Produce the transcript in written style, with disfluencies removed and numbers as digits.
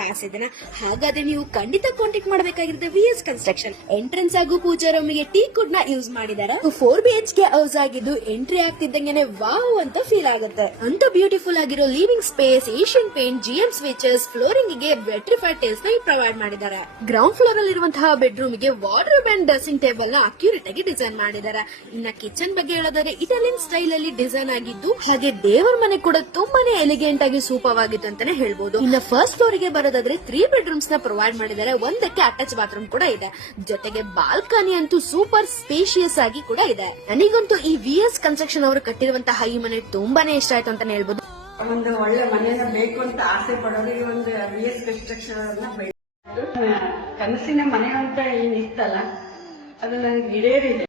ಆಸೆ ಇದೆನಾ? ಹಾಗಾದ್ರೆ ನೀವು ಖಂಡಿತ ಕಾಂಟ್ಯಾಕ್ಟ್ ಮಾಡಬೇಕಾಗಿರುತ್ತೆ VS ಕನ್ಸ್ಟ್ರಕ್ಷನ್. ಎಂಟ್ರೆನ್ಸ್ ಹಾಗೂ ಪೂಜಾ ರೂಮಿಗೆ ಟೀ ಕುಡ್ ನ ಯೂಸ್ ಮಾಡಿದಾರೆ. 4BHK ಹೌಸ್ ಆಗಿದ್ದು ಎಂಟ್ರಿ ಆಗ್ತಿದ್ದಂಗೆನೆ ವಾವ್ ಅಂತ ಫೀಲ್ ಆಗುತ್ತೆ. ಅಂತ ಬ್ಯೂಟಿಫುಲ್ ಆಗಿರೋ living space, Asian paint, GM switches, flooring ಗೆ ವೆಟ್ರಿಫೈಡ್ ಟೈಲ್ಸ್ ನ ಪ್ರೊವೈಡ್ ಮಾಡಿದ್ದಾರೆ. ಗ್ರೌಂಡ್ ಫ್ಲೋರ್ ಅಲ್ಲಿ ಇರುವಂತಹ ಬೆಡ್ರೂಮ್ ಗೆ ವಾರ್ಡ್ರೋಬ್ ಅಂಡ್ ಡ್ರೆಸ್ಸಿಂಗ್ ಟೇಬಲ್ ನ ಅಕ್ಯುರೇಟ್ ಆಗಿ ಡಿಸೈನ್ ಮಾಡಿದ್ದಾರೆ. ಇನ್ನ ಕಿಚನ್ ಬಗ್ಗೆ ಹೇಳೋದಾದ್ರೆ ಇಟಾಲಿಯನ್ ಸ್ಟೈಲ್ ಅಲ್ಲಿ ಡಿಸೈನ್ ಆಗಿದ್ದು, ಹಾಗೆ ದೇವರ ಮನೆ ಕೂಡ ತುಂಬಾನೇ ಎಲಿಗೆಂಟ್ ಆಗಿ ಸೂಪರ್ ಆಗಿತ್ತು ಅಂತಾನೆ ಹೇಳ್ಬೋದು. ಇನ್ನ ಫಸ್ಟ್ ಫ್ಲೋರ್ ಗೆ ಬರೋದಾದ್ರೆ 3 ಬೆಡ್ರೂಮ್ಸ್ ನ ಪ್ರೊವೈಡ್ ಮಾಡಿದ್ದಾರೆ. ಒಂದಕ್ಕೆ ಅಟ್ಯಾಚ್ ಬಾತ್ರೂಮ್ ಕೂಡ ಇದೆ. ಜೊತೆಗೆ ಬಾಲ್ಕನಿ ಅಂತೂ ಸೂಪರ್ ಸ್ಪೇಷಿಯಸ್ ಆಗಿ ಕೂಡ ಇದೆ. ನನಗಂತೂ ಈ VS ಕನ್ಸ್ಟ್ರಕ್ಷನ್ ಅವರು ಕಟ್ಟಿರುವಂತಹ ಈ ಮನೆ ತುಂಬಾನೇ ಇಷ್ಟ ಆಯ್ತು ಅಂತಾನೆ ಹೇಳ್ಬೋದು. ಒಂದು ಒಳ್ಳೆ ಮನೆಯನ್ನ ಬೇಕು ಅಂತ ಆಸೆ ಪಡೋರಿಗೆ ಒಂದು VS ಕನ್ಸ್ಟ್ರಕ್ಷನ್ ಕನಸಿನ ಮನೆ ಅಂತ ಏನಿತ್ತಲ್ಲ ಅದು ನನಗೆ ಈಡೇರಿದೆ.